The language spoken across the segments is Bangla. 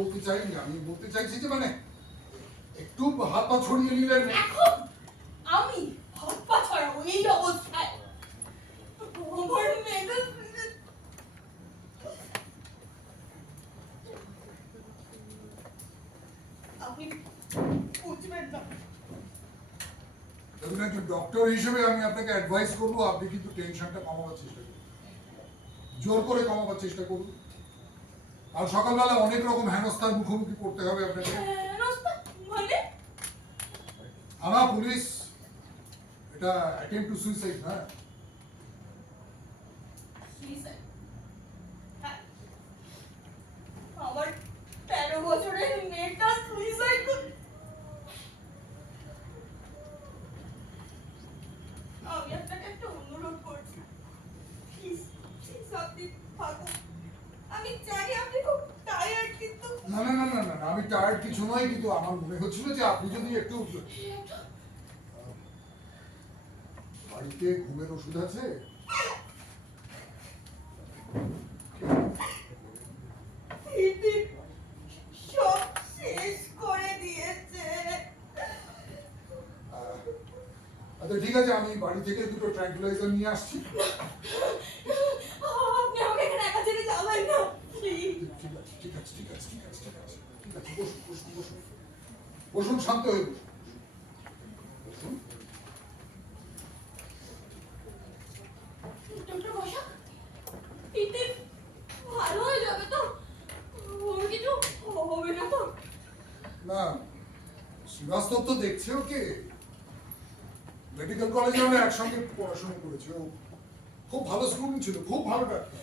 বলতে চাইনি, আমি বলতে চাইছি যে মানে একটু হাত পা ছড়িয়ে নিলেন। এখন আমি হাত পা ছড়াবো এই অবস্থায়? আমার মেয়েটা আপনি বুঝবেন না। দেখুন, একজন ডক্টর হিসেবে আমি আপনাকে অ্যাডভাইস করবো, আপনি কিন্তু টেনশনটা কমাবার চেষ্টা করুন, জোর করে কমাবার চেষ্টা করুন। আর সকালবেলা অনেক রকম হেনস্থার মুখোমুখি করতে হবে আপনাকে। মানে আমার পুলিশ, এটা অ্যাটেম্প টু সুইসাইড না? আমার 13 বছরের মেয়েটা সুইসাইড করে। আমি আপনাকে একটা অনুরোধ করছি, প্লিজ আপনি থাকুন। আমি জানি আপনি খুব টায়ার্ড, কিন্তু না না না না না, আমি টায়ার্ড কিছু নয়, কিন্তু আমার মনে হচ্ছিল যে আপনি যদি একটু বাড়িতে ঘুমের ওষুধ আছে? সব শেষ করে দিয়েছে। আচ্ছা ঠিক আছে, আমি বাড়ি থেকে দুটো ট্র্যাঙ্কুলাইজার নিয়ে আসছি। আপনি আমাকে এখানে একা ছেড়ে যাবেন না, প্লিজ। ঠিক আছে ঠিক আছে ঠিক আছে ঠিক আছে ঠিক আছে ঠিক আছে, বসুন বসুন বসুন বসুন, শান্ত হয়ে বসুন বসুন। ডক্টর বসাক, এতে ভালো হয়ে যাবে তো? ওর কিছু হবে না তো? না, শ্রীবাস্তব তো দেখছে ওকে, মেডিকেল কলেজে আমরা একসঙ্গে পড়াশোনা করেছি, ও খুব ভালো স্টুডেন্ট ছিল, খুব ভালো ডাক্তার।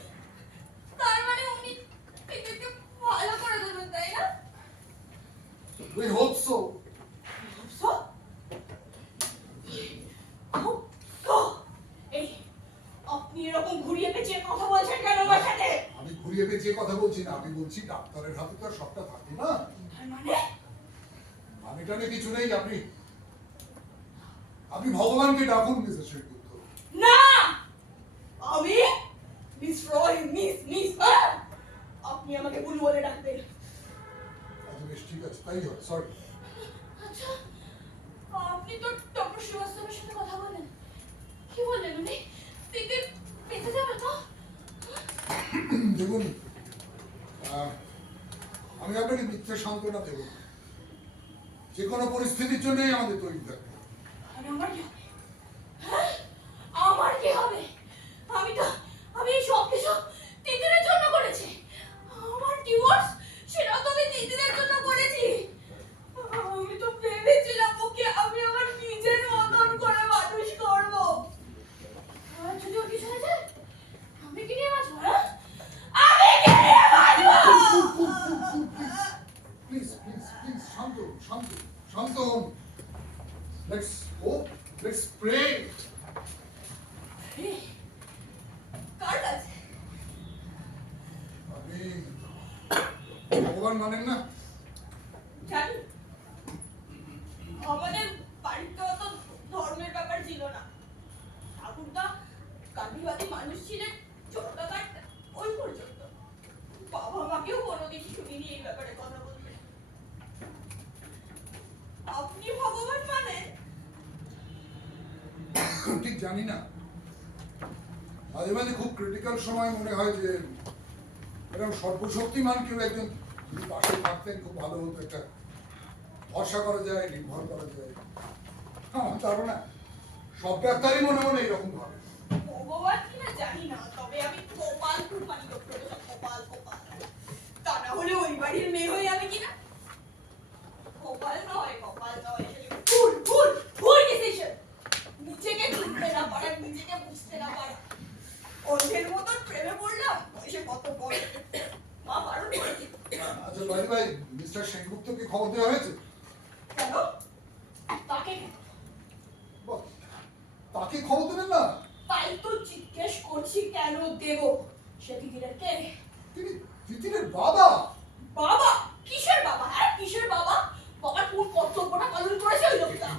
তার মানে উনি এটাকে ভালো করে দেবেন, তাই না? We hope so. So? এই আপনি এরকম ঘুরিয়ে পেঁচিয়ে কথা বলছেন কেন আমার সাথে? আমি ঘুরিয়ে পেঁচিয়ে কথা বলছি না, আমি বলছি ডাক্তারের হাতে তো আর সবটা থাকে না। মানে মানেটা কিছু নেই, আপনি আপনি ভগবানকে ডাকুন মিস্টার সেনগুপ্ত। না, আমি মিস রয়, মিস আপনি আমাকে ভুল বলে ডাকবেন। আচ্ছা বেশ ঠিক আছে, তাই হয়, সরি। আচ্ছা, আপনি তো ডক্টর শ্রীবাস্তবের সাথে কথা বলেন, কি বললেন উনি? তিতির বেঁচে যাবে তো? দেখুন, আমি আপনাকে মিথ্যে সান্ত্বনা দেব, যে কোনো পরিস্থিতির জন্যই আমাদের তৈরি থাকবে। আর আমার কি হবে? হ্যাঁ, আমার কি হবে? আমি সব কিছু তিতিরের জন্য করেছি। আমার ডিভোর্স, সেটাও তো আমি তিতিরের জন্য করেছি। আমি তো ভেবেছিলাম ওকে আমি আমার নিজের মতন করে মানুষ করব। আর যদি ওর কিছু হয়ে যায়, আমি কি নিয়ে বাঁচবো? আমি কি নিয়ে বাঁচবো? প্লিজ প্লিজ প্লিজ, শান্ত শান্ত শান্ত হন। Let's hope, let's pray. কার কাছে? আপনি ভগবান মানেন না? জানি, আমাদের বাড়িতে অত ধর্মের ব্যাপার ছিল না। ঠাকুরদা গান্ধীবাদী মানুষ ছিলেন, ছোটটা কাটটা ওই পর্যন্ত। বাবা মাকেও কোনোদিন শুনিনি এই ব্যাপারে কথা বলতে। আপনি ভগবান মানেন? ঠিক জানি না, মাঝে মাঝে খুব ক্রিটিক্যাল সময় মনে হয় যে এরকম সর্বশক্তিমান কেউ একজন যদি পাশে থাকতেন খুব ভালো হতো, একটা ভরসা করা যায়, নির্ভর করা যায়। আমার ধারণা সব ডাক্তারই মনে মনে এরকম ভাবে। ভগবান কিনা জানি না, তবে আমি কপাল খুব মানি ডক্টর, কপাল কপাল। তা না হলে ওই বাড়ির মেয়ে হয়ে আমি কিনা কপাল নয়, ভুল ভুল ভুল ডিসিশন। নিজেকে চিনতে না পারা, নিজেকে বুঝতে না পারা, অন্ধের মতন প্রেমে পড়লাম। বয়সে কত বড়, মা বারণ করেছে। আচ্ছা ভাই, মিস্টার সেনগুপ্তকে খবর দেওয়া হয়েছে? কেন? তাকে বাহ, তাকে খবর দেবেন না? তাই তো জিজ্ঞেস করছি, কেন দেব? সে তিতিরের কে? তিনি তিতিরের বাবা। বাবা? কিসের বাবা? হ্যাঁ কিসের বাবা? বাবার কোন কর্তব্যটা পালন করেছে ওই লোকটা?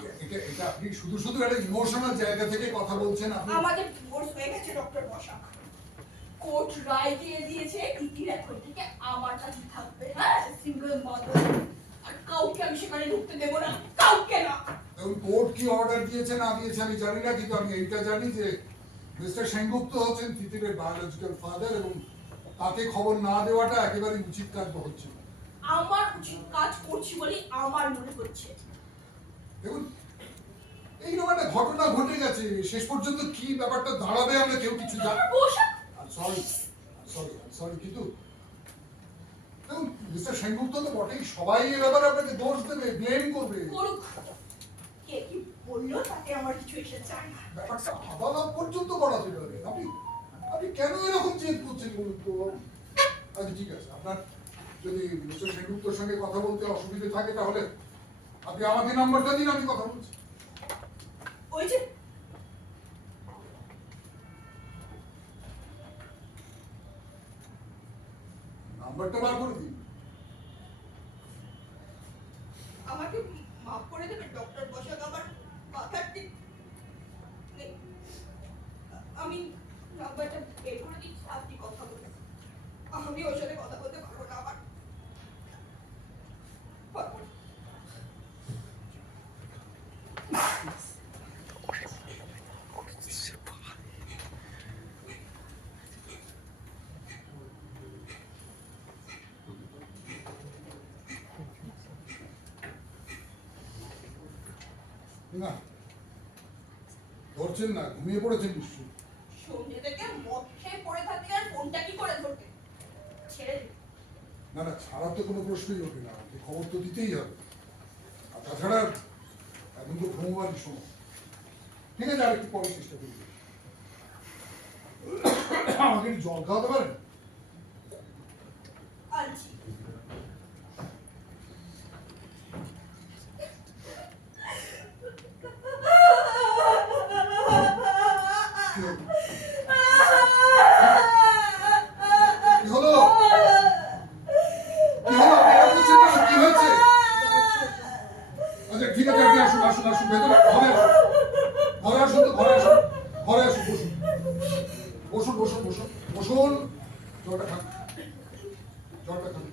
এটা আপনি শুধু শুধু একটা ইমোশনাল জায়গা থেকে কথা বলছেন। আপনি আমাদের ডিভোর্স হয়ে গেছে ডক্টর বসাক। কোর্ট রায় দিয়ে দিয়েছে তিতির এখন থেকে আমার কাছে থাকবে, হ্যাঁ, সিঙ্গেল মাদার। আর কাউকে আমি সেখানে ঢুকতে দেবো না, কাউকে না। এবং কোর্ট কি অর্ডার দিয়েছে না দিয়েছে আমি জানি না, কিন্তু আমি এইটা জানি যে মিস্টার সেনগুপ্ত হচ্ছেন তিতিরের বায়োলজিক্যাল ফাদার, এবং তাকে খবর না দেওয়াটা একেবারেই উচিত কাজ হচ্ছে না। আমার উচিত কাজ করছি বলে আমার মনে হচ্ছে। দেখুন, এইরকম একটা ঘটনা ঘটে গেছে, শেষ পর্যন্ত কি ব্যাপারটা দাঁড়াবে আমরা কেউ কিছু জানি। সরি, কিন্তু দেখুন মিস্টার সেনগুপ্ত তো বটেই, সবাই এ ব্যাপারে আপনাকে দোষ দেবে, ব্লেম করবে। করুক, কে কি বললো তাতে আমার কিছু এসে যায় না। ব্যাপারটা আদালত পর্যন্ত করাতে পারে। আপনি কেন এরকম জেদ করছেন বলুন তো? আচ্ছা ঠিক আছে, আপনার যদি মিস্টার সেনগুপ্তর সঙ্গে কথা বলতে অসুবিধা থাকে তাহলে আপনি আমাকে নাম্বারটা দিন, আমি কথা বলছি। ওই যে নাম্বারটা বার করে দিন। আমাকে মাফ করে দেবে ডক্টর বসাক, আমার মাথার ঠিক নেই। আমি নাম্বারটা বের করে দিচ্ছি, আপনি কথা বলুন। আমি ওর সাথে কথা বলতে পারবো না আমার। না, ধরছেন না, ঘুমিয়ে পড়েছেন নিশ্চয়ই। সন্ধ্যে থেকে মদ খেয়ে পড়ে থাকলে আর ফোনটা কি করে ধরতে? ছেড়ে দিন। না না, ছাড়ার তো কোনো প্রশ্নই ওঠে না, আপনি খবর তো দিতেই হবে। আর তাছাড়া এখন তো ঘুমোবার সময়। ঠিক আছে, আর একটু পরে চেষ্টা করবো। আমাকে একটু জল খাওয়াতে পারেন? আনছি। কি হলো? কি হলো? কি হলো? আপনি এরকম করছেন কেন? কি হয়েছে? আচ্ছা ঠিক আছে, আপনি আসুন আসুন আসুন, ভেতরে ঘরে আসুন। ঘরে আসুন তো, ঘরে আসুন। ঘরে আসুন, বসুন বসুন বসুন বসুন বসুন। জলটা খান, জলটা খান।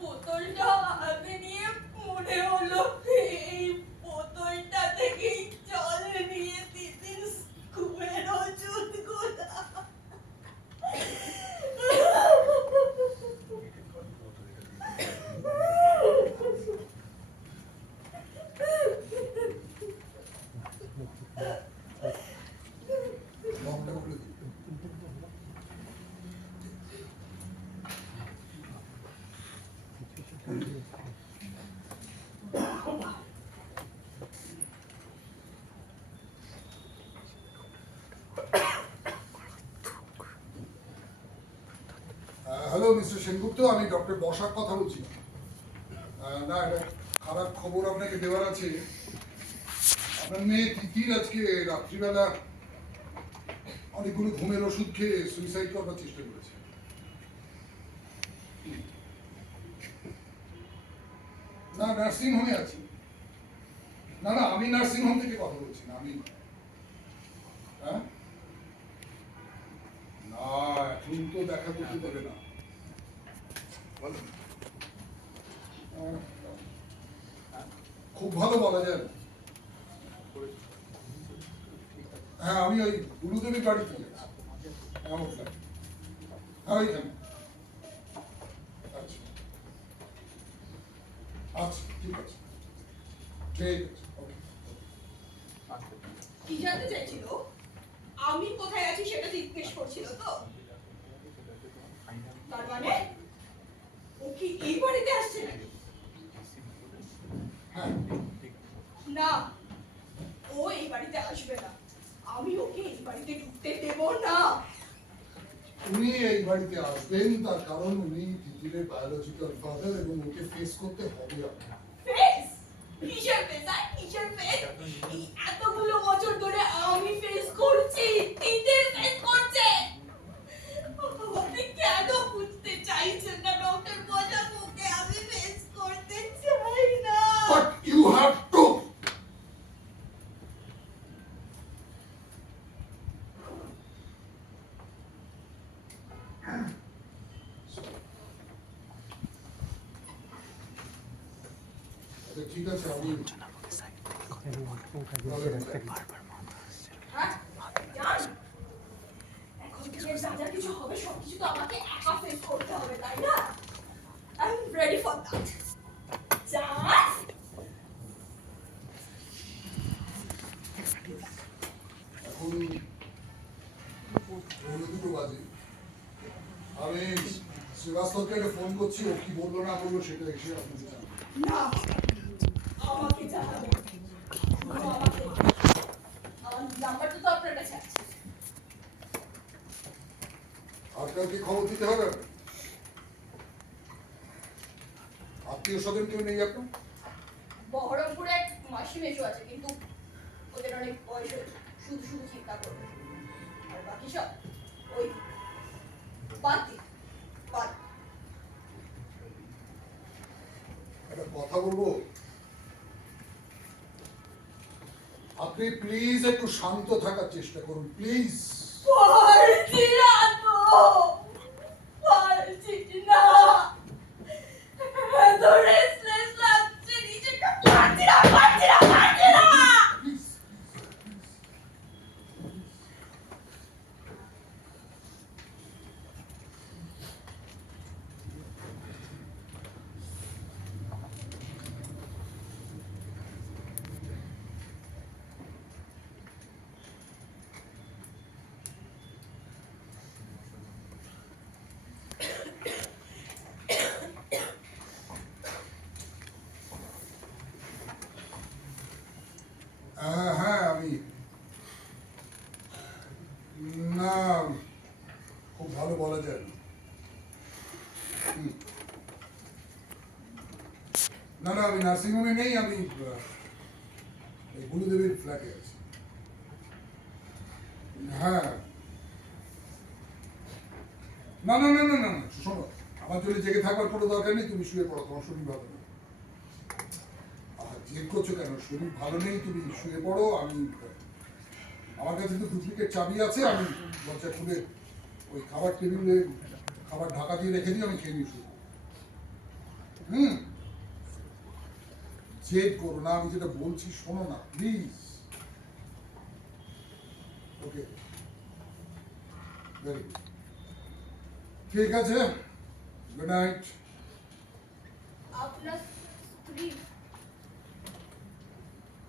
বোতলটা হাতে নিয়ে মনে হলো এই বোতলটা থেকেই জল নিয়ে তিতির ঘুমের ওষুধ গুলা। লকটা খুলে দিন। হ্যালো মিস্টার সেনগুপ্ত, আমি ডক্টর বসাক কথা বলছি। না, এটা খারাপ খবর আপনাকে দেওয়ার আছে। আপনার মেয়ে তিতির আজকে রাত্রিবেলা অনেকগুলো ঘুমের ওষুধ খেয়ে সুইসাইড করবার চেষ্টা করেছে। না, নার্সিং হোমে আছি। না না, আমি নার্সিং হোম থেকে কথা বলছি না, আমি হ্যাঁ না, এখন তো দেখা করতে দেবে না। খুব ভালো বলা যায় না। হ্যাঁ, আমি ওই গুরুদেবের বাড়িতে যাচ্ছি। আমার ফ্ল্যাট। হ্যাঁ, ওইখানে। আচ্ছা আচ্ছা, ঠিক আছে ঠিক আছে, ওকে। কি জানতে চাইছিল? আমি কোথায় আছি সেটা জিজ্ঞেস করছিল তো? তার মানে ও কি এই বাড়িতে আসছে নাকি? হ্যাঁ, না, ও এই বাড়িতে আসবে না। আমি ওকে এই বাড়িতে ঢুকতে দেব না। উনি এই বাড়িতে আসবেন, তার কারণ উনি তিতিরের বায়োলজিক্যাল ফাদার এবং ওকে ফেস করতে হবে আপনার। ফেস? কিসের ফেস? আর কিসের ফেস? এই এতগুলো বছর ধরে আমি ফেস করছি, তিতির ফেস করছে। আপনি কেন বুঝতে চাইছেন না ডক্টর বসাক? ওকে আমি ফেস করতে চাই না। ঠিক আছে আমি হ্যাঁ জান এখন থেকে যা যা কিছু হবে সবকিছু তো আমাকে একা ফেস করতে হবে তাই না I am ready for that জান এখন পৌনে দুটো বাজে আমি শ্রীবাস্তবকে একটা ফোন করছি ও কি বললো না বললো সেটা এসে আপনাকে জানাবো না আমাকে জানাবে আমাকে আমার নাম্বারটা তো আপনার কাছে আছে আপনাকে খবর দিতে হবে আত্মীয় স্বজন কেউ নেই আপনার বহরমপুরে এক মাসি মেশো আছে কিন্তু ওদের অনেক বয়স হয়েছে শুধু শুধু চিন্তা করবে আর বাকি সব ওই বাদ দিন বাদ একটা কথা বলবো আপনি প্লিজ একটু শান্ত থাকার চেষ্টা করুন প্লিজ পারছি না তো পারছি না এত রেস্টলেস লাগছে নিজেকে পারছি না পারছি না পারছি না হ্যাঁ আমি না খুব ভালো বলা যায় না না না আমি নার্সিংহোমে নেই আমি এই গুরুদেবের ফ্ল্যাটে আছি হ্যাঁ না না না না না না শোনো আমার জন্য জেগে থাকবার কোনো দরকার নেই তুমি শুয়ে পড়ো তোমার শরীর ভালো নেই জেদ করছো কেন শরীর ভালো নেই তুমি শুয়ে পড়ো আমি আমার কাছে তো ডুপ্লিকেট চাবি আছে আমি দরজা খুলে ওই খাবার টেবিলে খাবার ঢাকা দিয়ে রেখে দিই আমি খেয়ে নিয়ে শুয়ে জেদ করো না আমি যেটা বলছি শোনো না প্লিজ ওকে ভেরি গুড ঠিক আছে গুড নাইট আপনার স্ত্রী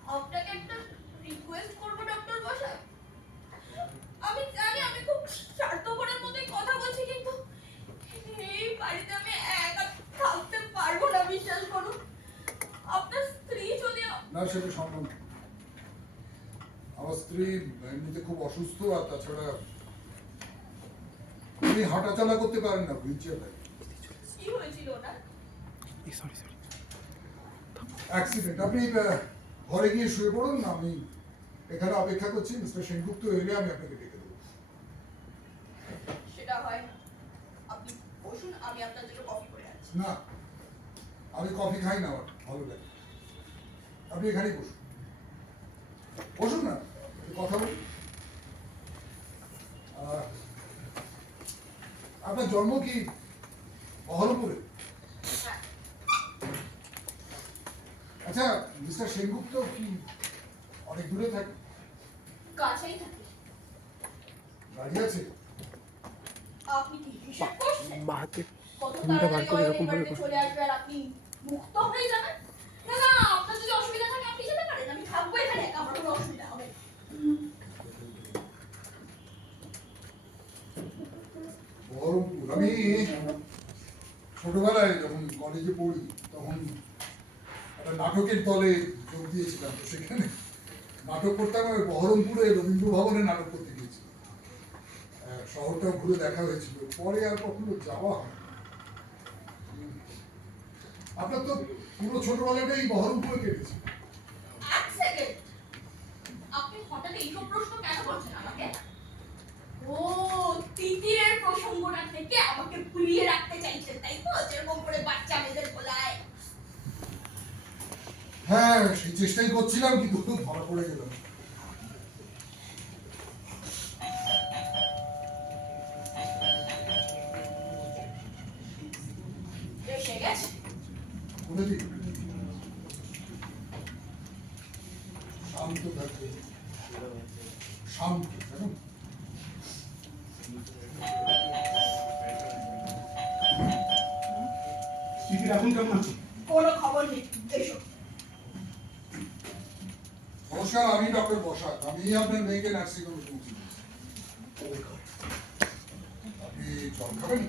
আপনাকে একটা রিকোয়েস্ট করবো ডক্টর মশাই আমি জানি আমি খুব স্বার্থপরের মতোই কথা বলছি কিন্তু এই বাড়িতে আমি একা থাকতে পারবো না বিশ্বাস করুন আপনার স্ত্রী যদি না সেটা সম্ভব না। আমার স্ত্রী এমনিতে খুব অসুস্থ আর তাছাড়া উনি হাঁটাচলা করতে পারেন না হুইল চেয়ারে কি হয়েছিল ওনার অ্যাক্সিডেন্ট আপনি ঘরে গিয়ে শুয়ে পড়ুন না আমি এখানে অপেক্ষা করছি মিস্টার সেনগুপ্ত এলে আমি আপনাকে ডেকে দেবো সেটা হয় না আপনি বসুন আমি আপনার জন্য কফি করে আনছি না আমি কফি খাই না আমার ভালো লাগে আপনি এখানেই বসুন বসুন না একটু কথা বলুন আপনার জন্ম কি বহরমপুরে হ্যাঁ আচ্ছা মিস্টার সেনগুপ্ত কি অনেক দূরে থাকে কাছেই থাকি গাড়ি আছে আপনি কি হিসাব করছেন বাহাতে কত ফোনটা বার করে তাড়াতাড়ি এরকম ভাবে বাড়িতে চলে আসবে আর আপনি মুক্ত হয়ে যাবেন না না আপনার যদি অসুবিধা থাকে আপনি যেতে পারেন আমি থাকবো এখানে একা আমার কোনো অসুবিধা হবে না। বহরমপুর আমি ছোটবেলায় যখন কলেজে পড়ি তখন একটা নাটকের দলে যোগ দিয়েছিলাম তো সেখানে নাটক করতাম আমি বহরমপুরে রবীন্দ্র ভবনে নাটক করতে গিয়েছিলাম শহরটাও ঘুরে দেখা হয়েছিল পরে আর কখনো যাওয়া হয় না। আপনার তো পুরো ছোটবেলাটাই বহরমপুরে কেটেছে এক সেকেন্ড আপনি হঠাৎ এইসব প্রশ্ন কেন করছেন আমাকে ও তিতিরের প্রসঙ্গটা থেকে আমাকে ভুলিয়ে রাখতে চাইছেন তাই তো যেরকম করে বাচ্চা মেয়েদের ভোলায় হ্যাঁ সেই চেষ্টাই করছিলাম কিন্তু খুব ধরা পড়ে গেলাম এসে গেছে কোথায় তিতির এখন কেমন আছে? কোনো খবর নেই। এসো। নমস্কার, আমি ডক্টর বসাক। আমি আপনার মেয়েকে নার্সিং হোমে পৌঁছে দিয়েছি। আপনি জল খাবেন?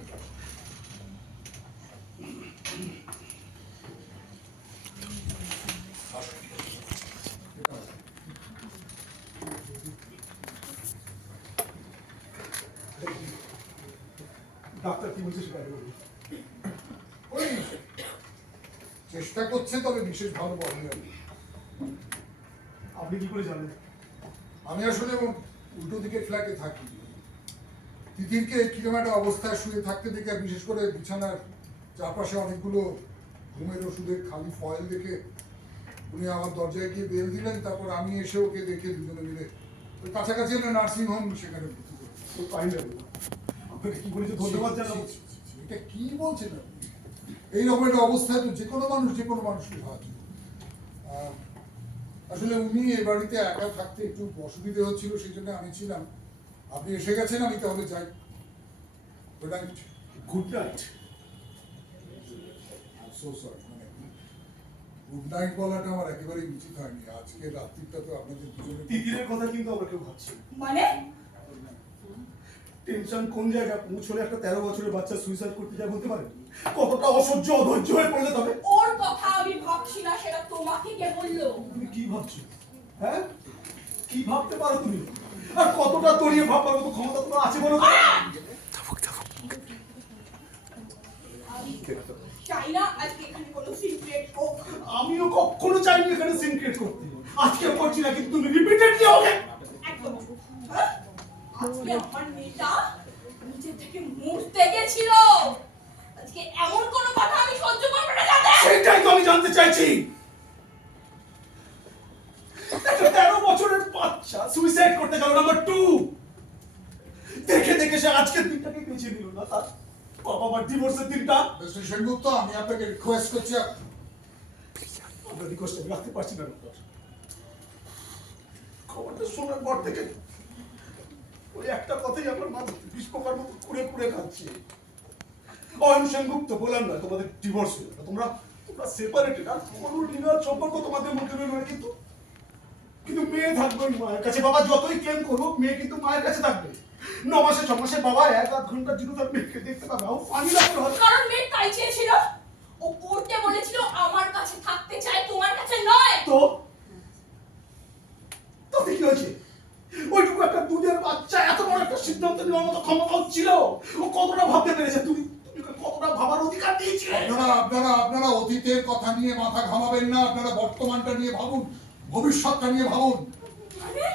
আসুন। ডাক্তার কি বলছে সেটা বলুন। ওই চেষ্টা করছে, তবে বিশেষ ভালো বলেনি আর কি। আপনি কি করে জানেন? আমি আসলে উল্টো দিকে ফ্ল্যাটে থাকি। তিতিরকে কিরকম একটা অবস্থায় শুয়ে থাকতে দেখে, আর বিশেষ করে বিছানার চারপাশে অনেকগুলো ঘুমের ওষুধের খালি ফয়েল দেখে উনি আমার দরজায় গিয়ে বেল দিলেন। তারপর আমি এসে ওকে দেখে দুজনে মিলে ওই কাছাকাছি একটা নার্সিং হোম, সেখানে ভর্তি করি। তো পাই না, আপনাকে কি বলেছে ধন্যবাদ জানাবো। এটা কি বলছেন আপনি? এইরকম একটা অবস্থায় তো যে কোনো মানুষকে সাহায্য করে। আসলে উনি এ বাড়িতে একা থাকতে একটু অসুবিধে হচ্ছিল, সেই জন্য আমি ছিলাম। আপনি এসে গেছেন, আমি তাহলে যাই। Good night. Good night. So sorry, good night বলাটা আমার একেবারেই উচিত হয়নি। আজকে রাত্রিটা তো আপনাদের দুজনের। তিতিরের কথা কিন্তু আমরা কেউ ভাবছি না। মানে টেনশন কোন জায়গায় পৌঁছলে একটা 13 বছরের বাচ্চা সুইসাইড করতে যায় বলতে পারেন? কতটা অসহ্য অধৈর্য হয়ে পড়লে তবে। ওর কথা আমি ভাবছি না, সেটা তোমাকে কে বললো? তুমি কি ভাবছো? হ্যাঁ, কি ভাবতে পারো তুমি? আর কতটা তড়িয়ে ভাববার মতো ক্ষমতা তোমার আছে বলো তো? আমি চাই না আজকে এখানে কোনো সিক্রেট হোক। আমিও কখনো চাইনি এখানে সিনক্রেট করতে। আজকেও করছি না, কিন্তু তুমি রিপিটেডলি হবে। একদম। হ্যাঁ? আজকে আমার মেয়েটা নিজে থেকে মরতে গেছিল। আজকে এমন কোনো কথা আমি সহ্য করবো না যাতে। সেটাই তো আমি জানতে চাইছি। একটা 13 বছরের বাচ্চা সুইসাইড করতে গেল, নাম্বার 2। দেখে দেখে সে আজকের দিনটাকে বেছে নিল না, তার বাবা মার ডিভোর্সের দিনটা। মিস্টার সেনগুপ্ত, আমি আপনাকে রিকোয়েস্ট করছি। আপনার রিকোয়েস্ট আমি রাখতে পারছি না ডক্টর। খবরটা শোনার পর থেকে ওই একটা কথাই আমার মাথাতে বিষ পোকার মতো কুড়ে কুড়ে খাচ্ছে। অয়ন সেনগুপ্ত বললাম না তোমাদের ডিভোর্স হলো না, তোমরা সেপারেটেড, আর কোনো লিগাল সম্পর্ক তোমাদের মধ্যে নয়। কিন্তু কিন্তু মেয়ে থাকবে মায়ের কাছে। বাবা যতই কেম করুক, মেয়ে কিন্তু মায়ের কাছে থাকবে। 9 মাসে 6 মাসে বাবা 1-8 ঘন্টার জন্য তার মেয়েকে দেখতে পাবে। ও ফানি লাগতে হবে। কারণ মেয়ে তাই চেয়েছিল। ও করতে বলেছিল আমার কাছে থাকতে চায়, তোমার কাছে নয়। তো তাতে কি হয়েছে? ওইটুকু একটা দুধের বাচ্চা এত বড় একটা সিদ্ধান্ত নেওয়ার মতো ক্ষমতা ছিল। ও কতটা ভাবতে পেরেছে? তুমি কতটা ভাবার অধিকার দিয়েছিলে? আপনারা অতীতের কথা নিয়ে মাথা ঘামাবেন না। আপনারা বর্তমানটা নিয়ে ভাবুন, ভবিষ্যৎটা নিয়ে ভাবুন। মানে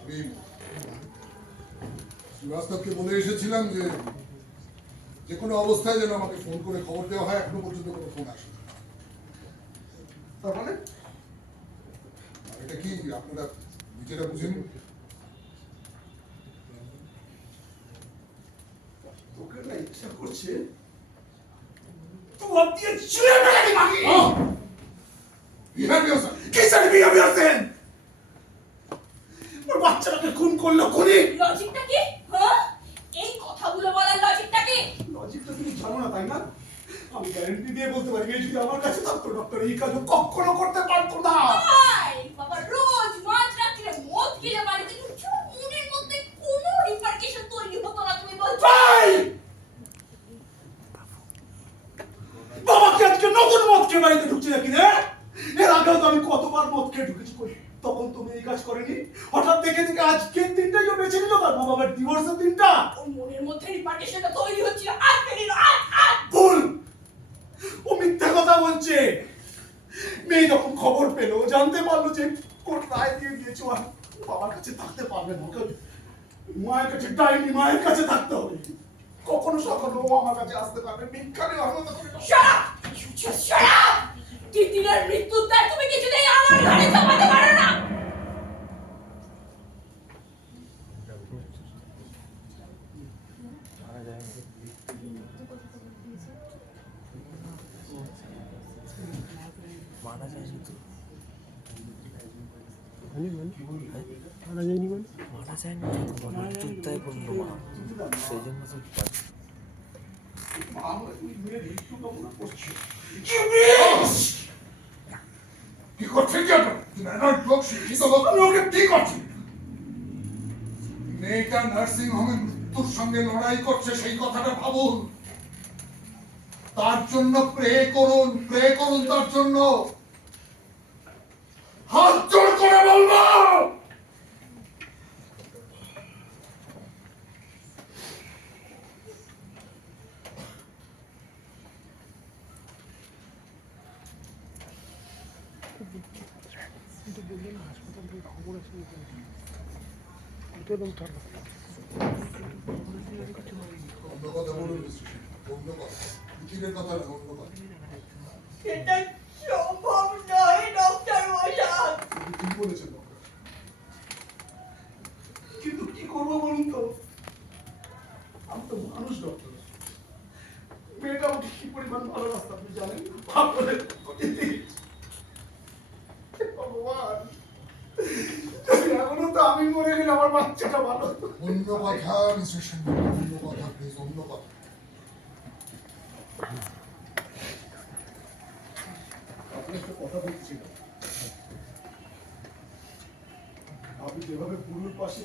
আমি শ্রীবাস্তবকে বলে এসেছিলাম যে যে কোনো অবস্থায় যেন আমাকে ফোন করে খবর দেওয়া হয়। এখনো পর্যন্ত কোনো ফোন আসেনি। তার মানে আর এটা কি আপনারা নিজেরা বুঝেন? তোকে না ইচ্ছা করছে তোমার দিয়ে ছুঁয়ে মেরে মাগি। Behaviour sir. কিসের বিহেভিয়ার সেন? ওর বাচ্চাটাকে খুন করলো খুনি। লজিকটা কি? হ্যাঁ, এই কথাগুলো বলার লজিকটা কি? লজিকটা তুমি জানো না, তাই না? আমি গ্যারান্টি দিয়ে বলতে পারি, এই যদি আমার কাছে থাকতো ডক্টর, এই কাজ কখনো করতে পারতো না। ভাই বাবা রোজ মাঝ রাত্রে মদ খেলে বাড়িতে ঢুকছো, মনের মধ্যে কোনো রিপারকেশন তৈরি হতো না, তুমি বলছো? ভাই, বাবাকে আজকে নতুন মদ খেয়ে বাড়িতে ঢুকছে নাকি রে? এর আগেও তো আমি কতবার মদ খেয়ে ঢুকেছি, তখন তুমি এই কাজ করেনি। হঠাৎ দেখে দেখে আজকের দিনটাই ও বেছে নিল, তার মা বাবার ডিভোর্সের দিনটা। ওর মনের মধ্যে রিপারকেশনটা তৈরি হচ্ছিল। আজকে নিল আজ। ভুল, ও মিথ্যা কথা বলছে। মেয়ে যখন খবর পেলো, জানতে পারলো যে কোর্ট রায় দিয়ে দিয়েছে, ও আর বাবার কাছে থাকতে পারবে না। ওকে মায়ের কাছে ডাইনি, মায়ের কাছে থাকতে হবে। কখনো সকালে ও আমার কাছে আসতে পারবে? বিজ্ঞানে হয়তো করে না। Shut up! Shut up! তিতিরের মৃত্যুর দায় তুমি কিছুতেই আমার ঘাড়ে চাপাতে পারো না। মানা যায়নি মানে বলা যায় না ঠিক বলার চিন্তায় বললো মা, সেই জন্য তো মা আমরা তুমি মেয়ের মৃত্যু কামনা করছো। কি করছেন কি আপনারা? ম্যানার লোক শিক্ষিত লোক, আমি ওকে কি করছি? মেয়েটা নার্সিং হোমে মৃত্যুর সঙ্গে লড়াই করছে, সেই কথাটা ভাবুন। তার জন্য প্রে করুন তার জন্য। হাত জোর করে বলবো। অন্য কথা বলুন, অন্য কথা, পৃথিবীর কথা না, অন্য কথা। সেটা সম্ভব নয় ডক্টর মশাই। আপনি ঠিক বলেছেন ডক্টর। কিন্তু কি করবো বলুন তো, আমি তো মানুষ ডক্টর। মেয়েটা ওকে কি পরিমাণ ভালোবাসত আপনি জানেন? আপনাদের ভগবান, যদি এখনো তো আমি মরে গেলে আমার বাচ্চাটা ভালো হতো। অন্য কথা মিস্টার সেন, অন্য কথা প্লিজ, অন্য কথা। আপনি একটা কথা বলছিলেন, আপনি যেভাবে পুরুর পাশে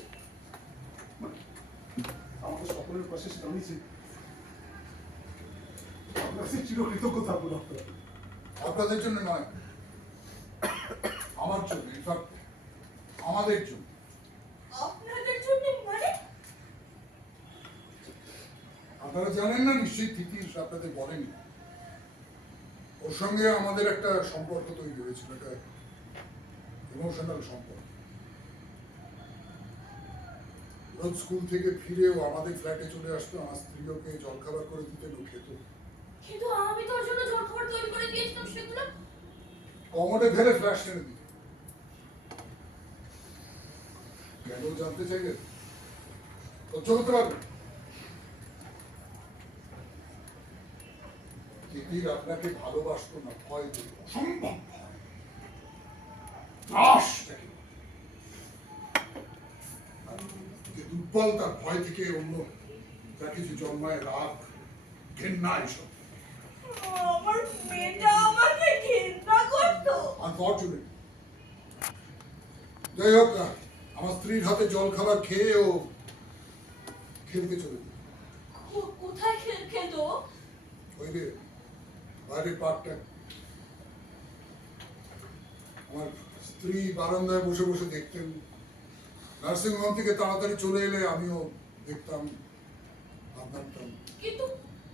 আমাদের সকলের পাশে দাঁড়িয়েছেন, আপনার কাছে চিরকৃতজ্ঞ থাকবো ডক্টর। আপনাদের জন্য নয়, আমার জন্য, ইনফ্যাক্ট আমাদের জন্য। আপনাদের জন্য মানে? আপনারা জানেন না নিশ্চয়ই, তিতির আপনাদের বলেনি। ওর সঙ্গে আমাদের একটা সম্পর্ক তৈরি হয়েছিল, একটা ইমোশনাল সম্পর্ক। রোজ স্কুল থেকে ফিরেও আমাদের ফ্ল্যাটে চলে আসতো, আমার স্ত্রী ওকে জলখাবার করে দিতেন, ও খেত। কিন্তু আমি তোর জন্য জলখাবার তৈরি করে দিয়েছিলাম, সেগুলো কমোডে ফেলে ফ্ল্যাশ টেনে দিত। কেন জানতে চাইলেন? সহ্য করতে পারবেন? তিতির আপনাকে ভালোবাসতো না, ভয় দিত, অসম্ভব ভয়। দাস তাকে। যে দুর্বল, তার ভয় থেকে অন্য যা কিছু জন্মায়, রাগ, ঘেন্না, এসব। আমার মেয়েটা আমাকে ঘৃণা করতো। আনফর্চুনেট। যাই হোক, আমার স্ত্রীর হাতে জল খাবার খেয়ে ও খেলতে চলে যেত। কোথায় খেলতো? ওই যে বাইরের পার্কটা। আমার স্ত্রী বারান্দায় বসে বসে দেখতেন। নার্সিং হোম থেকে তাড়াতাড়ি চলে এলে আমিও দেখতাম, ভাবতাম। কিন্তু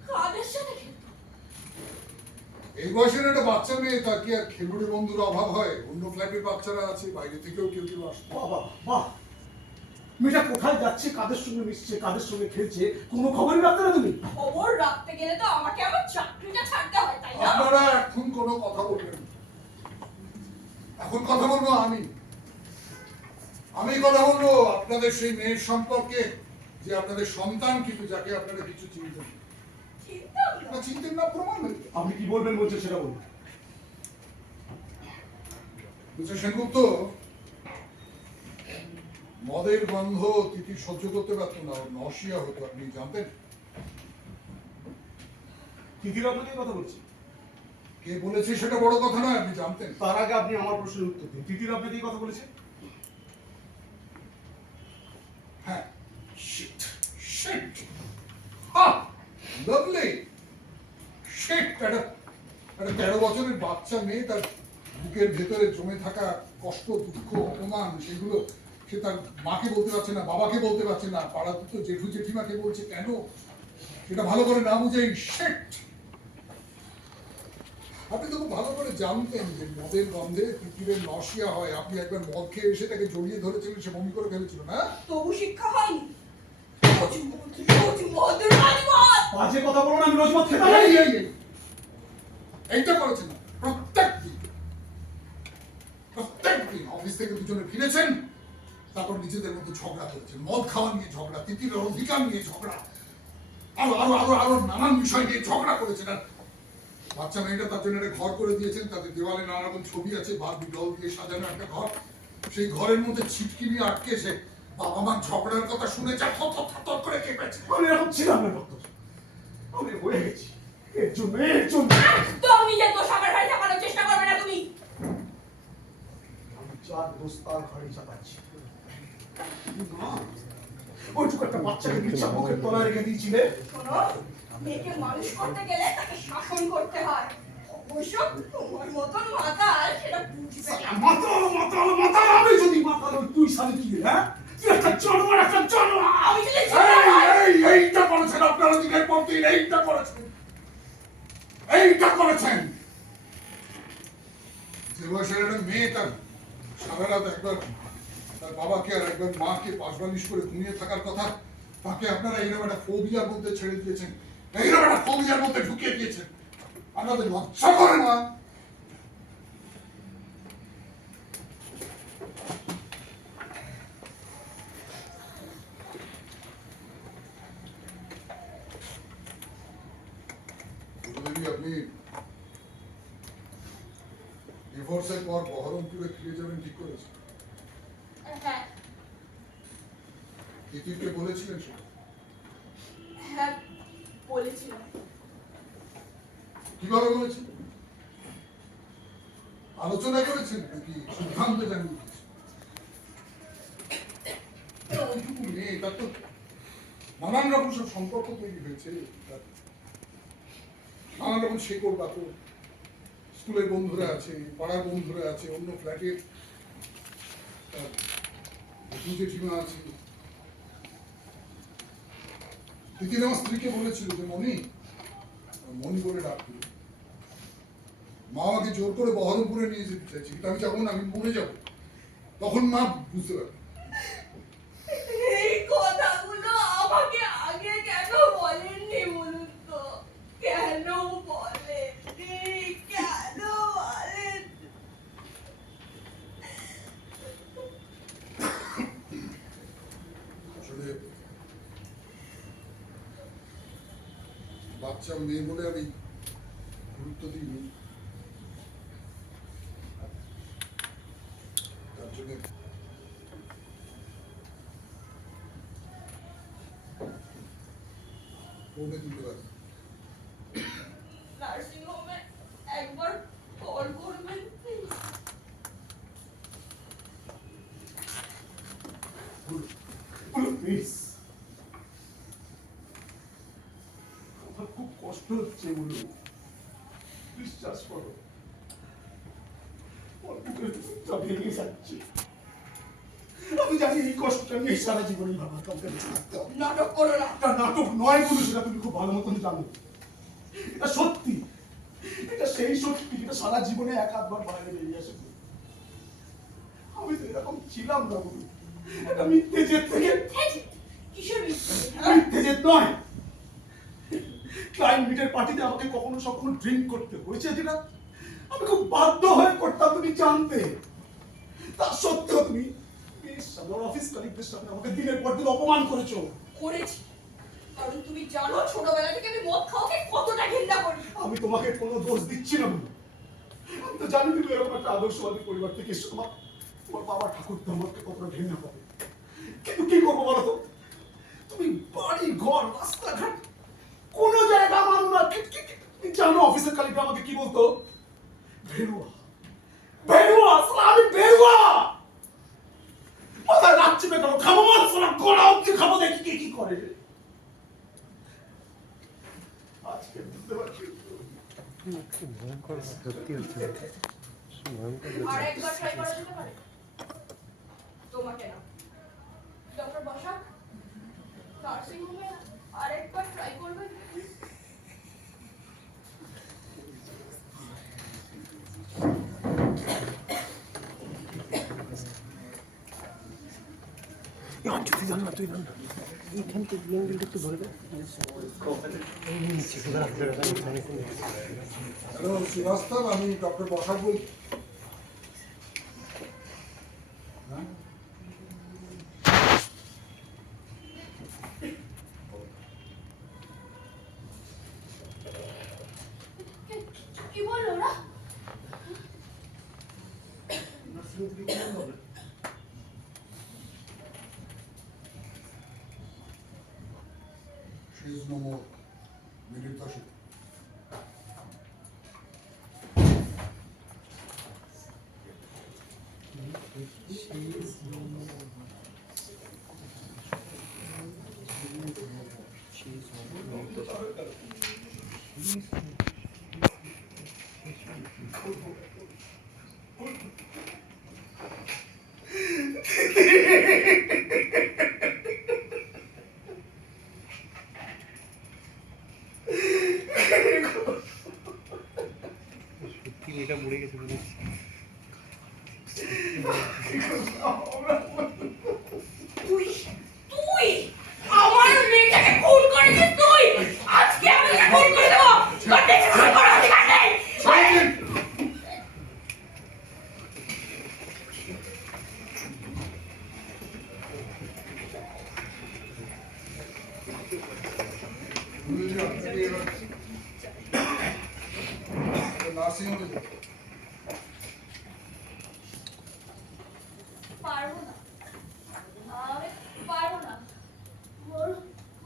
কাদের সাথে খেলতো? এই বয়সের একটা বাচ্চা মেয়ে, তার কি আর খেলুড়ে বন্ধুর অভাব হয়? অন্য ফ্ল্যাটের বাচ্চারা আছে, বাইরে থেকেও কেউ কেউ আসতো। বাবা বাহ, মেয়েটা কোথায় যাচ্ছে, কাদের সঙ্গে মিশছে, কাদের সঙ্গে খেলছে, কোনো খবরই রাখতে না তুমি? খবর রাখতে গেলে তো আমাকে আমার চাকরিটা ছাড়তে হয়, তাই না? আপনারা এখন কোনো কথা বলবেন না। এখন কথা বলবো আমি কথা বলবো আপনাদের সেই মেয়ের সম্পর্কে, যে আপনাদের সন্তান, কিন্তু যাকে আপনারা কিছু চিনতেন না। চিনতেন না, প্রমাণ হয়েছে। আপনি কি বলবেন বলছেন সেটা বলুন। মিস্টার সেনগুপ্ত, মদের গন্ধ তিথি সহ্য করতে পারত না, ওর নশিয়া হতো, আপনি জানতেন? তিথির আপনাকে কথা বলছি। কে বলেছে সেটা বড় কথা নয়, আপনি জানতেন। তার আগে আপনি আমার প্রশ্নের উত্তর দিন। তিথির আপনাকে কথা বলেছে? হ্যাঁ। Shit, shit, lovely shit. একটা 13 বছরের বাচ্চা মেয়ে, তার বুকের ভেতরে জমে থাকা কষ্ট, দুঃখ, অপমান, সেগুলো সে তার মাকে বলতে পারছে না, বাবাকে বলতে পারছে না, পাড়াতে তো জেঠু জেঠিমাকে বলছে। কেন? সেটা ভালো করে না বুঝে শিট। আপনি তো খুব ভালো করে জানতেন যে মদের গন্ধে তিতিরের নশিয়া হয়। আপনি একবার মদ খেয়ে এসে তাকে জড়িয়ে ধরেছিলেন, সে বমি করে ফেলেছিল না? তবু শিক্ষা হয়নি। বাজে কথা বলো না, আমি রোজ মদ খেতে এই, পারি। এই, এই। এইটা করেছেন না, প্রত্যেক দিন অফিস থেকে দুজনে ফিরেছেন, তারপর নিজেদের মধ্যে ঝগড়া করেছেন, মদ খাওয়া নিয়ে ঝগড়া, তিতিরের অধিকার নিয়ে ঝগড়া, আরো আরো আরো আরো নানান বিষয় নিয়ে ঝগড়া করেছেন। আর বাচ্চা মেয়েটা তার জন্য একটা ঘর করে দিয়েছেন, তাদের দেওয়ালে নানা রকম ছবি আছে, বারবি ডল দিয়ে সাজানো একটা ঘর। সেই ঘরের মধ্যে ছিটকি নিয়ে আটকে সে বাবা মার ঝগড়ার কথা শুনে যা থর করে কেঁপেছে। আমি এরকম ছিলাম না ডক্টর, আমি হয়ে গেছি এর জন্য। একদম নিজের দোষ আমার ঘাড়ে চাপানোর চেষ্টা করবে না তুমি। আমি চার দোষ তার ঘাড়ে চাপাচ্ছি না। ওইটুকু একটা বাচ্চাকে বিচ্ছা মুখের তলায় রেখে দিয়েছিলে। শোনো, মেয়েকে মানুষ করতে গেলে তাকে শাসন করতে হয়। অবশ্য তোমার মতন মাতাল সেটা বুঝবে না। মাতাল আমি যদি মাতাল হই, তুই সালে কি রে? হ্যাঁ, তুই একটা জানোয়ার, একটা জানোয়ার। আমি যদি এইটা করেছেন আপনারা, দিনের পর দিন এইটা করেছেন। যে বয়সের একটা মেয়ে তার সারা রাত একবার তার বাবাকে আর একবার মাকে পাশবালিশ করে ঘুমিয়ে থাকার কথা, তাকে আপনারা এইরকম একটা ফোবিয়ার মধ্যে ছেড়ে দিয়েছেন, এইরকম একটা ফোবিয়ার মধ্যে ঢুকিয়ে দিয়েছেন। আপনাদের লজ্জা করে না? আপনি ডিভোর্সের পর বহরমপুরে ফিরে যাবেন ঠিক করেছেন? হ্যাঁ তিতিরকে বলেছিলেন সেটা? হ্যাঁ বলেছিলাম। কিভাবে বলেছেন? আলোচনা করেছেন নাকি সিদ্ধান্ত জানিয়ে দিয়েছেন? ওইটুকু মেয়ে, তার তো নানান রকম সব সম্পর্ক তৈরি হয়েছে, নানান রকম শেকড় বাকড়, স্কুলের বন্ধুরা আছে, পাড়ার বন্ধুরা আছে, অন্য ফ্ল্যাটের জেঠিমা আছে। তিতির আমার স্ত্রীকে বলেছিল যে মনি করে ডাকবে। মা আমাকে জোর করে বহরমপুরে নিয়ে যেতে চাইছে, কিন্তু আমি যাবো না, আমি মরে যাবো। তখন মা বুঝতে পারবে। এই কথাগুলো আমাকে আগে কেন বলেননি বলুন তো? কেন বলেননি? কেন বলেন? আসলে বাচ্চা মেয়ে বলে আমি গুরুত্ব দিইনি, তার জন্য ফোনে তুলতে পারি। নার্সিং হোমে একবার কল করবেন প্লিজ। প্লিজ, আমার খুব কষ্ট হচ্ছে, বলো, বিশ্বাস করো, আমার বুকের ভিতরটা ভেঙে যাচ্ছে। আমি জানি এই কষ্টটা নিয়ে সারা জীবনই বাবা কাউকে থাকতে হবে। নাটক করো না। এটা নাটক নয় বলে সেটা তুমি খুব ভালো মতন জানো। এটা সত্যি, এটা সেই সত্যি যেটা সারা জীবনে এক আধবার বাইরে বেরিয়ে আসে। আমি তো এরকম ছিলাম না, বলুন। এটা মিথ্যে জেদ থেকে, কিসের মিথ্যে জেদ নয়। ক্লায়েন্ট মিটের পার্টিতে আমাকে কখনো সখনো ড্রিঙ্ক করতে হয়েছে, যেটা আমি খুব বাধ্য হয়ে করতাম, তুমি জানতে। তা সত্ত্বেও তুমি আমার অফিস কলিগদের সামনে আমাকে দিনের পর দিন অপমান করেছো। করেছি, কারণ তুমি জানো ছোটবেলা থেকে আমি মদ খাওয়াকে কতটা ঘৃণা করি। আমি তোমাকে কোনো দোষ দিচ্ছি না, বলুন। আমি তো জানি তুমি এরকম একটা আদর্শবাদী পরিবার থেকে এসে তোমার বাবা ঠাকুর তোমাকে কতটা ঘৃণা করে। কিন্তু কি করবো বলো তো? তুমি বাড়ি ঘর রাস্তাঘাট কোনো জায়গা মানো না। তুমি জানো অফিসের কলিগরা আমাকে কি বলতো? ভেরুয়া, ভেরুয়া, আমি ভেরুয়া। মাথায় রাখছি না কেন? খাবো মাছ না, গলা অব্দি খাবো, দেখি কে কি করে। আজকে বুঝতে পারছি ভয়ঙ্কর সত্যি হচ্ছে, ভয়ঙ্কর। আরেকবার ট্রাই করা যেতে পারে? তোমাকে না, ডক্টর বসাক, নার্সিং হোমে আরেকবার ট্রাই করবেন? তুই জান না, তুই জান না, এইখান থেকে অ্যাঙ্গেলটা একটু ধরে দে। হ্যালো শ্রীবাস্তব, আমি ডক্টর বসাক বলছি। হ্যাঁ, কি বললো ওরা? She is no more. Vinita Sheth. সত্যি মেয়েটা মরে গেছে মনে হচ্ছে। তুই তুই আমার মেয়েটাকে খুন করেছিস তুই আজকে আমি তোকে খুন করে দেবো করতে খুন করার অধিকার নেই নার্সিং হোমে যাও। পারবো না আমি পারবো না ওর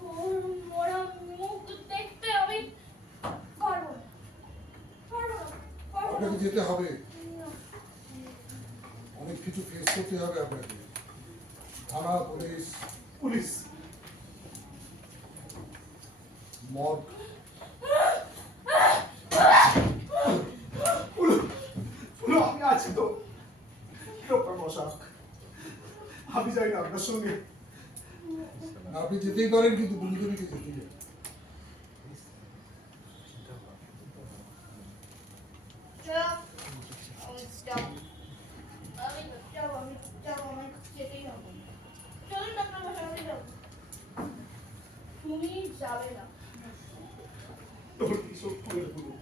ওর মোরা মুখ দেখতে আমি পারবো না পারবো না পারবো না আপনাকে যেতে হবে, অনেক কিছু ফেস করতে হবে আপনাকে। থানা, পুলিশ, পুলিশ মর্গ, পুরো আমি আছি তো ডক্টর মশাক, আমি যাই না আপনার সঙ্গে। আপনি যেতেই পারেন কিন্তু বন্ধুদেরকে যেতে হবে। তুমি যাবে না তোর কি সত্যি বলো,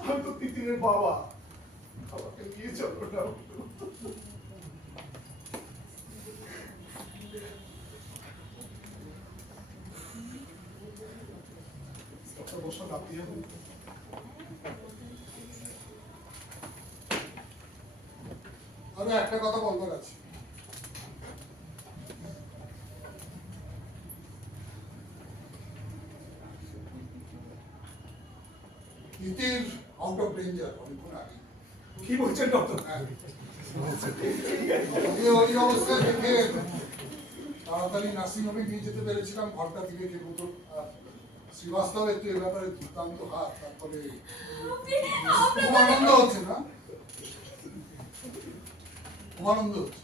আমি তো তিতিরের বাবা, আমাকে নিয়ে চলো না। ডক্টর মশাক আপনি এখন আমি একটা কথা বলবার আছে। তিতির আউট অফ ডেঞ্জার অনেকক্ষণ আগে। কি বলছেন ডক্টর? ওই অবস্থায় দেখে তাড়াতাড়ি নার্সিং হোমে নিয়ে যেতে পেরেছিলাম ঘরটা থেকে যে বোতল। শ্রীবাস্তব একটু এ ব্যাপারে দুর্দান্ত হাত। তারপরে খুব আনন্দ হচ্ছে না, খুব আনন্দ হচ্ছে,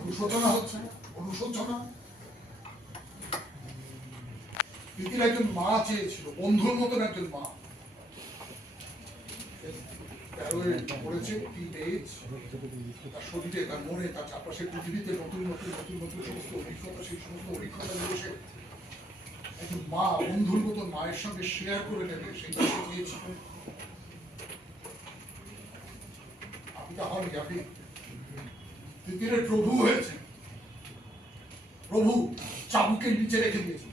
অনুশোচনা হচ্ছে না, অনুশোচনা। তিতির একজন মা চেয়েছিল, বন্ধুর মতন একজন মা। পড়েছে টিনেজ, তার শরীরে, তার মনে, তার চারপাশের পৃথিবীতে নতুন নতুন নতুন নতুন সমস্ত অভিজ্ঞতা, সেই সমস্ত অভিজ্ঞতাগুলো সে একজন মা, বন্ধুর মতন মায়ের সঙ্গে শেয়ার করে নেবে, সেটা সে চেয়েছিল। আপনি তা হননি, আপনি তিতিরের প্রভু হয়েছেন। প্রভু চাবুকের নিচে রেখে দিয়েছেন।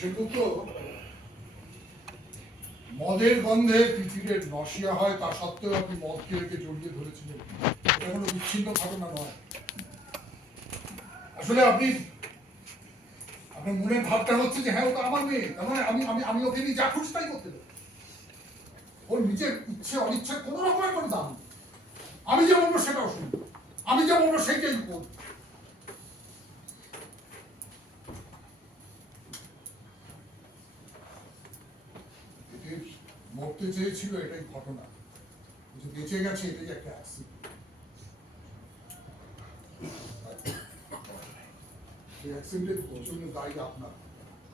সেগুলো মদের গন্ধে পৃথিবীর নশিয়া হয়, তা সত্ত্বেও আপনি মদ খেয়ে জড়িয়ে ধরেছিলেন। এটা কোনো বিচ্ছিন্ন ঘটনা নয়। আসলে আপনি, আপনার মনের ভাবটা হচ্ছে যে হ্যাঁ, ও তো আমার মেয়ে, তার মানে আমি আমি আমি ওকে নিয়ে যা খুশি তাই করতে দেবো। ওর নিজের ইচ্ছে অনিচ্ছে কোনো রকমের কোনো দাম নেই। আমি যে বলবো সেটাও শুনবো, আমি যে বলবো সেইটাই করবো। মরতে চেয়েছিল, এটাই ঘটনা। যে বেঁচে গেছে এটাই একটা অ্যাক্সিডেন্ট। সেই অ্যাক্সিডেন্টের জন্য দায়ী আপনার,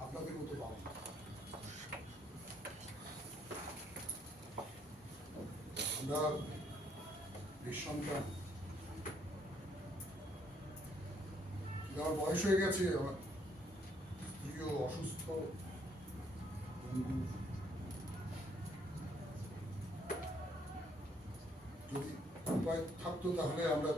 আপনাদের মতো বাবা। আমরা নিঃসন্তান, আমার বয়স হয়ে গেছে, আমার প্রিয় অসুস্থ বন্ধু, যদি উপায় থাকতো তাহলে আমরা